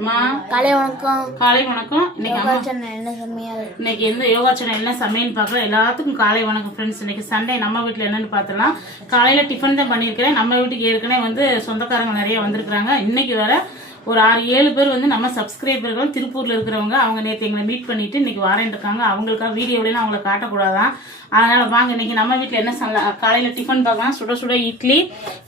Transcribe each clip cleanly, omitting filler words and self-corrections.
காலை வணக்கம். காலை வணக்கம். இன்னைக்கு எந்த யோகா சேனல் என்ன சமையல் பார்க்கலாம். எல்லாத்துக்கும் காலை வணக்கம் ஃப்ரெண்ட்ஸ். இன்னைக்கு சண்டே நம்ம வீட்டில் என்னன்னு பார்த்தலாம். காலையில் டிஃபன் தான் பண்ணியிருக்கிறேன். நம்ம வீட்டுக்கு ஏற்கனவே வந்து சொந்தக்காரங்க நிறைய வந்திருக்கிறாங்க. இன்னைக்கு வேற ஒரு 6-7 பேர் வந்து நம்ம சப்ஸ்கிரைபர்கள் திருப்பூரில் இருக்கிறவங்க. அவங்க நேற்று எங்களை மீட் பண்ணிட்டு இன்னைக்கு வாரேன் இருக்காங்க. அவங்களுக்காக வீடியோவிலாம் அவங்களை காட்டக்கூடாதான். அதனால வாங்க இன்னைக்கு நம்ம வீட்டில் என்ன காலையில் டிஃபன் பார்க்கலாம். சுட சுட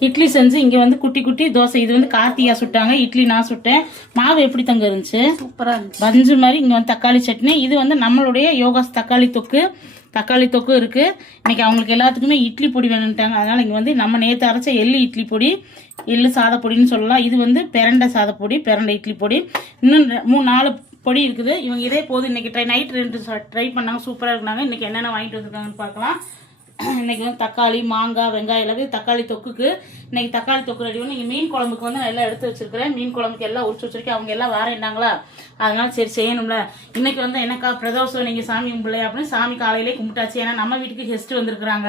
இட்லி செஞ்சு இங்கே வந்து குட்டி குட்டி தோசை. இது வந்து கார்த்திகா சுட்டாங்க, இட்லி நான் சுட்டேன். மாவு எப்படி தங்க இருந்துச்சு? சூப்பராக இருந்துச்சு. பஞ்சு மாதிரி. இங்கே வந்து தக்காளி சட்னி. இது வந்து நம்மளுடைய யோகாஸ் தக்காளி தொக்கு இருக்கு. இன்னைக்கு அவங்களுக்கு எல்லாத்துக்குமே இட்லி பொடி வேணுன்ட்டாங்க. அதனால இங்கே வந்து நம்ம நேற்று அரைச்ச இட்லி பொடி, எள்ளு சாதப்பொடின்னு சொல்லலாம். இது வந்து பிரண்டை சாதப்பொடி, பிரண்டை இட்லி பொடி. இன்னும் 3-4 பொடி இருக்குது. இவங்க இதே போது இன்னைக்கு நைட் 2 ட்ரை பண்ணாங்க, சூப்பராக இருந்தாங்க. இன்னைக்கு என்னென்ன வாங்கிட்டு வந்திருக்காங்கன்னு பார்க்கலாம். இன்னைக்கு வந்து தக்காளி, மாங்காய், வெங்காயம் எல்லாத்தையும் தக்காளி தொக்குக்கு இன்னைக்கு தக்காளி தொக்கு ரெடி பண்ணி. மீன் குழம்புக்கு வந்து எல்லாம் எடுத்து வச்சிருக்கிறேன். மீன் குழம்புக்கு எல்லாம் உரிச்சு வச்சிருக்கேன். அவங்க எல்லாம் வாரேன்னாங்களா, அதனால சரி செய்யணும்ல. இன்னைக்கு வந்து எனக்கா பிரதோஷம், நீங்க சாமி கும்பிடல அப்படின்னு சாமி காலையிலே கும்பிட்டாச்சு. ஏன்னா நம்ம வீட்டுக்கு கெஸ்ட் வந்திருக்கிறாங்க.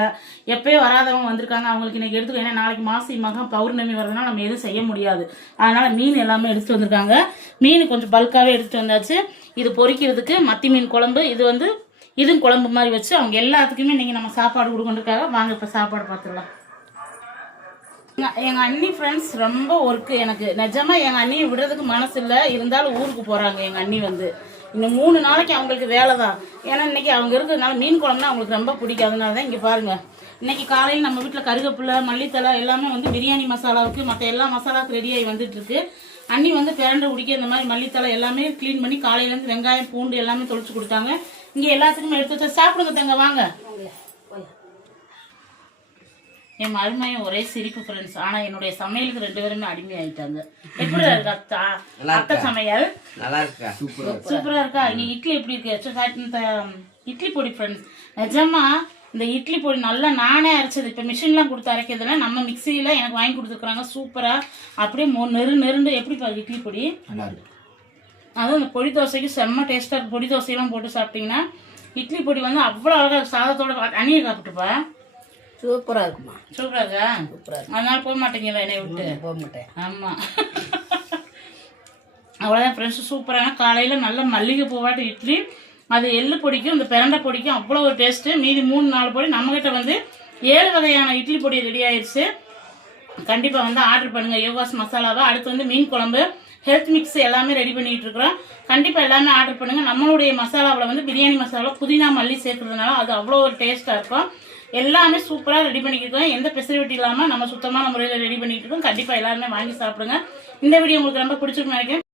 எப்பயோ வராதவங்க வந்திருக்காங்க. அவங்களுக்கு இன்னைக்கு எடுத்துக்கோ. ஏன்னா நாளைக்கு மாசி மகம் பௌர்ணமி வரதுனால நம்ம எதுவும் செய்ய முடியாது. அதனால மீன் எல்லாமே எடுத்துட்டு வந்திருக்காங்க. மீன் கொஞ்சம் பல்காவே எடுத்துட்டு வந்தாச்சு. இது பொரிக்கிறதுக்கு மத்தி மீன் குழம்பு. இது வந்து இதுவும் குழம்பு மாதிரி வச்சு அவங்க எல்லாத்துக்குமே இன்னைக்கு நம்ம சாப்பாடு கொடுக்கறதுக்காக வாங்க இப்போ சாப்பாடு பார்த்துடலாம். எங்கள் அண்ணி ஃப்ரெண்ட்ஸ் ரொம்ப ஒர்க்கு. எனக்கு நிஜமா எங்கள் அண்ணியை விடுறதுக்கு மனசு இல்லை. இருந்தாலும் ஊருக்கு போகிறாங்க. எங்கள் அண்ணி வந்து இன்னும் 3 நாளைக்கு அவங்களுக்கு வேலை தான். ஏன்னா இன்னைக்கு அவங்க இருக்கிறதுனால மீன் குழம்புனா அவங்களுக்கு ரொம்ப பிடிக்காதனால தான். இங்கே பாருங்க, இன்னைக்கு காலையில் நம்ம வீட்டில் கருவேப்பிலை, மல்லித்தலை எல்லாமே வந்து பிரியாணி மசாலாவுக்கு மற்ற எல்லா மசாலாவுக்கு ரெடியாகி வந்துட்டு இருக்கு. அண்ணி வந்து பிரண்டை உடிக்க இந்த மாதிரி மல்லித்தலை எல்லாமே க்ளீன் பண்ணி காலையிலேருந்து வெங்காயம், பூண்டு எல்லாமே தொளிச்சு கொடுத்தாங்க. இங்கே எல்லாத்துக்குமே எடுத்து வச்சா சாப்பிடுங்க தங்க வாங்க. என் மருமையும் ஒரே சிரிப்பு ஃப்ரெண்ட்ஸ். ஆனால் என்னுடைய சமையலுக்கு 2 பேருமே அடிமை ஆயிட்டாங்க. எப்படி இருக்கு அத்தை சமையல்? நல்லா இருக்கா? சூப்பரா இருக்கா? இங்கே இட்லி எப்படி இருக்கு? இட்லி பொடி ஃப்ரெண்ட்ஸ். நிஜமா இந்த இட்லி பொடி நல்லா நானே அரைச்சது. இப்போ மிஷின்லாம் கொடுத்து அரைக்கிறதுல நம்ம மிக்சியில் எனக்கு வாங்கி கொடுத்துருக்குறாங்க. சூப்பராக அப்படியே நெருண்டு எப்படி இட்லி பொடி. அதுவும் இந்த பொடி தோசைக்கு செம்ம டேஸ்ட்டாக இருக்கும். பொடி தோசையெல்லாம் போட்டு சாப்பிட்டீங்கன்னா இட்லி பொடி வந்து அவ்வளோ அழகாக சாதத்தோட அணியை சாப்பிட்டுப்பா. சூப்பராக இருக்குமா? சூப்பராக இருக்கா? சூப்பராக இருக்கு. அதனால போக மாட்டீங்களா என்னை விட்டு? போக மாட்டேன். ஆமாம். அவ்வளோதான் ஃப்ரெண்ட்ஸ். சூப்பரான காலையில் நல்ல மல்லிகை பூவாட்டு இட்லி. அது எள்ளு பொடிக்கும் இந்த பிரண்டை பொடிக்கும் அவ்வளோ ஒரு டேஸ்ட்டு. மீதி 3-4 பொடி நம்மகிட்ட வந்து 7 வகையான இட்லி பொடி ரெடி ஆயிடுச்சு. கண்டிப்பாக வந்து ஆர்டர் பண்ணுங்கள் யோகாஸ் மசாலாவை. அடுத்து வந்து மீன் குழம்பு, ஹெல்த் மிக்ஸ் எல்லாமே ரெடி பண்ணிட்டு இருக்கிறோம். கண்டிப்பாக எல்லாமே ஆர்டர் பண்ணுங்கள். நம்மளுடைய மசாலாவில் வந்து பிரியாணி மசாலா, புதினா, மல்லி சேர்க்கறதுனால அது அவ்வளோ ஒரு டேஸ்ட்டாக இருக்கும். எல்லாமே சூப்பராக ரெடி பண்ணிக்கிட்டோம். எந்த ஃபெசிலிட்டி இல்லாமல் நம்ம சுத்தமான முறையில் ரெடி பண்ணிட்டு இருக்கோம். கண்டிப்பாக எல்லாருமே வாங்கி சாப்பிடுங்க. இந்த வீடியோ உங்களுக்கு ரொம்ப பிடிச்சிருக்குன்னு நினைக்கிறேன்.